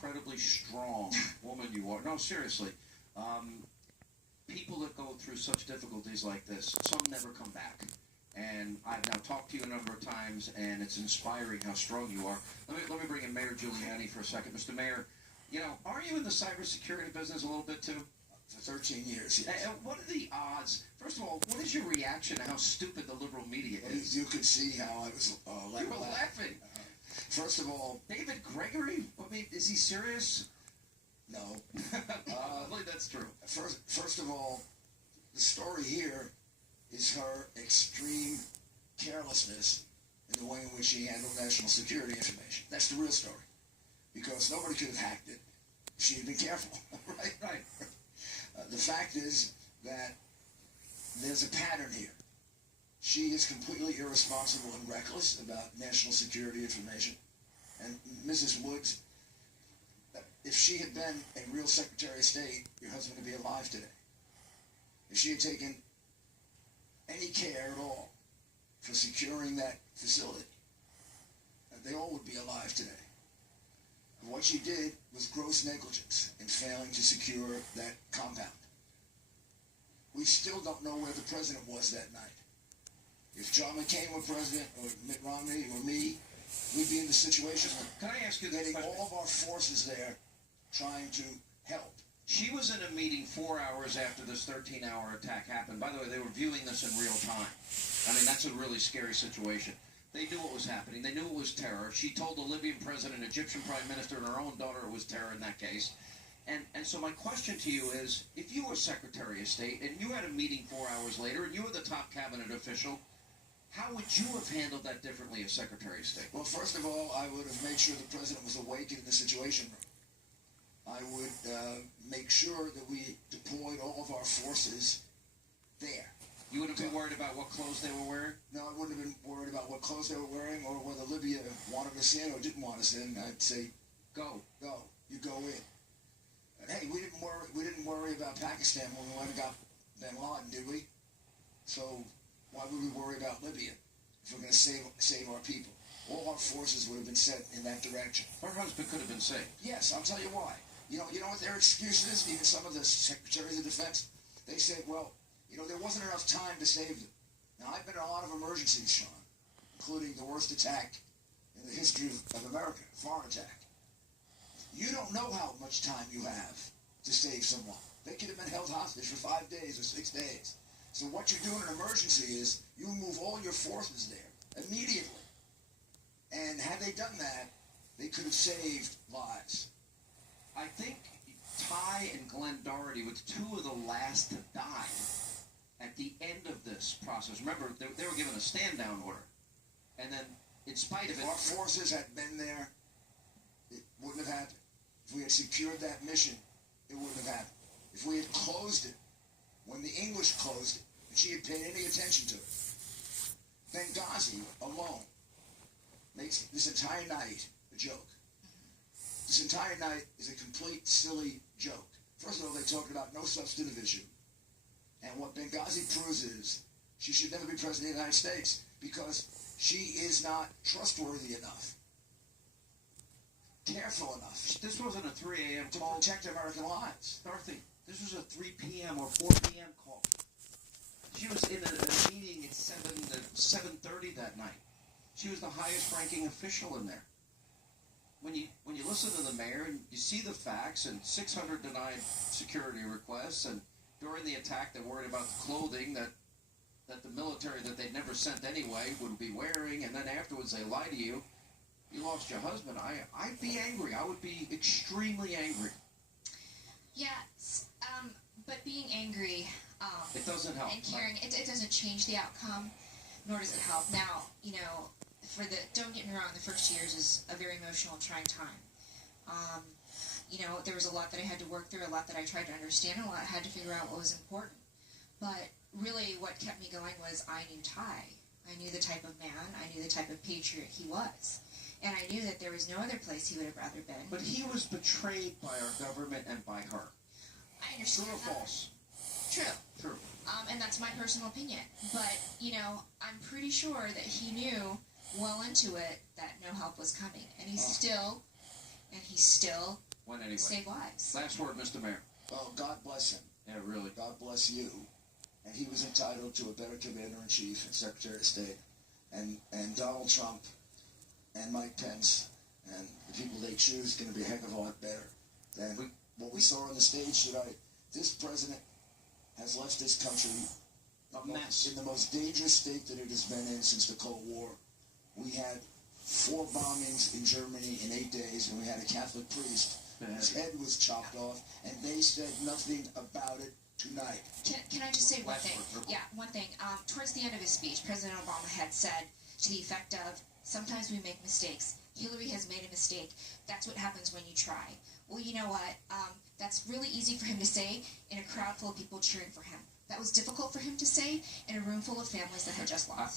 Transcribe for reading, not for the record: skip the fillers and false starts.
incredibly strong woman you are. No, seriously. People that go through such difficulties like this, some never come back. And I've now talked to you a number of times, and it's inspiring how strong you are. Let me bring in Mayor Giuliani for a second. Mr. Mayor, you know, are you in the cybersecurity business a little bit too? For 13 years, yes. And what are the odds? First of all, what is your reaction to how stupid the liberal media is? You could see how I was You were laughing. First of all, David Gregory? I mean, is he serious? no. I believe that's true. First of all, the story here is her extreme carelessness in the way in which she handled national security information. That's the real story. Because nobody could have hacked it if she had been careful, right? Right. The fact is that there's a pattern here. She is completely irresponsible and reckless about national security information. And Mrs. Woods, if she had been a real Secretary of State, your husband would be alive today. If she had taken any care at all for securing that facility, they all would be alive today. And what she did was gross negligence in failing to secure that compound. We still don't know where the president was that night. If John McCain were president, or Mitt Romney, or me, we'd be in the situation of Can I ask you this getting question? all of our forces there trying to help. She was in a meeting 4 hours after this 13-hour attack happened. By the way, they were viewing this in real time. I mean, that's a really scary situation. They knew what was happening. They knew it was terror. She told the Libyan president, Egyptian prime minister, and her own daughter it was terror in that case. And so my question to you is, if you were Secretary of State and you had a meeting 4 hours later and you were the top cabinet official, how would you have handled that differently as Secretary of State? Well, first of all, I would have made sure the president was awake in the Situation Room. I would make sure that we deployed all of our forces there. You wouldn't be worried about what clothes they were wearing? No, I wouldn't have been worried about what clothes they were wearing or whether Libya wanted us in or didn't want us in. I'd say, Go. you go in. And hey, we didn't worry about Pakistan when we went and got bin Laden, did we? So why would we worry about Libya if we're going to save our people? All our forces would have been set in that direction. Her husband could have been saved. Yes, I'll tell you why. You know what their excuse is? Even some of the secretaries of defense, they say, well, there wasn't enough time to save them. Now, I've been in a lot of emergencies, Sean, including the worst attack in the history of America, a foreign attack. You don't know how much time you have to save someone. They could have been held hostage for 5 days or 6 days. So what you do in an emergency is you move all your forces there immediately. And had they done that, they could have saved lives. I think Ty and Glenn Doherty were two of the last to die at the end of this process. Remember, they were given a stand-down order. And then, in spite of it... If our forces had been there, it wouldn't have happened. If we had secured that mission, it wouldn't have happened. If we had closed it, when the English closed it, and she had paid any attention to it, Benghazi alone makes this entire night a joke. This entire night is a complete, silly joke. First of all, they talked about no substantive issue. And what Benghazi proves is she should never be president of the United States because she is not trustworthy enough, careful enough. This wasn't a 3 a.m. call. To protect American lives. Dorothy, this was a 3 p.m. or 4 p.m. call. She was in a meeting at 7:30 that night. She was the highest-ranking official in there. When you listen to the mayor and you see the facts and 600 denied security requests, and during the attack they're worried about the clothing that the military that they'd never sent anyway would be wearing, and then afterwards they lie to you. You lost your husband. I'd be angry. I would be extremely angry. Yeah, but being angry it doesn't help. and caring, it doesn't change the outcome, nor does it help. Now, don't get me wrong, the first years is a very emotional and trying time. There was a lot that I had to work through, a lot that I tried to understand, and a lot I had to figure out what was important. But really what kept me going was I knew Ty. I knew the type of man, I knew the type of patriot he was. And I knew that there was no other place he would have rather been. But he was betrayed by our government and by her. I understand. True or false? True. True. And that's my personal opinion. But, I'm pretty sure that he knew well into it that no help was coming. And he still Went anyway. save lives. Last word, Mr. Mayor. Well, God bless him. Yeah, really. God bless you. And he was entitled to a better commander-in-chief and Secretary of State. And Donald Trump and Mike Pence and the people they choose going to be a heck of a lot better than what we saw on the stage tonight. This president has left this country A mess. in the most dangerous state that it has been in since the Cold War. We had 4 bombings in Germany in 8 days, and we had a Catholic priest whose head was chopped off, and they said nothing about it tonight. Can I just say one Last thing? word. Yeah, one thing. Towards the end of his speech, President Obama had said to the effect of, sometimes we make mistakes. Hillary has made a mistake. That's what happens when you try. Well, you know what? That's really easy for him to say in a crowd full of people cheering for him. That was difficult for him to say in a room full of families that had just lost.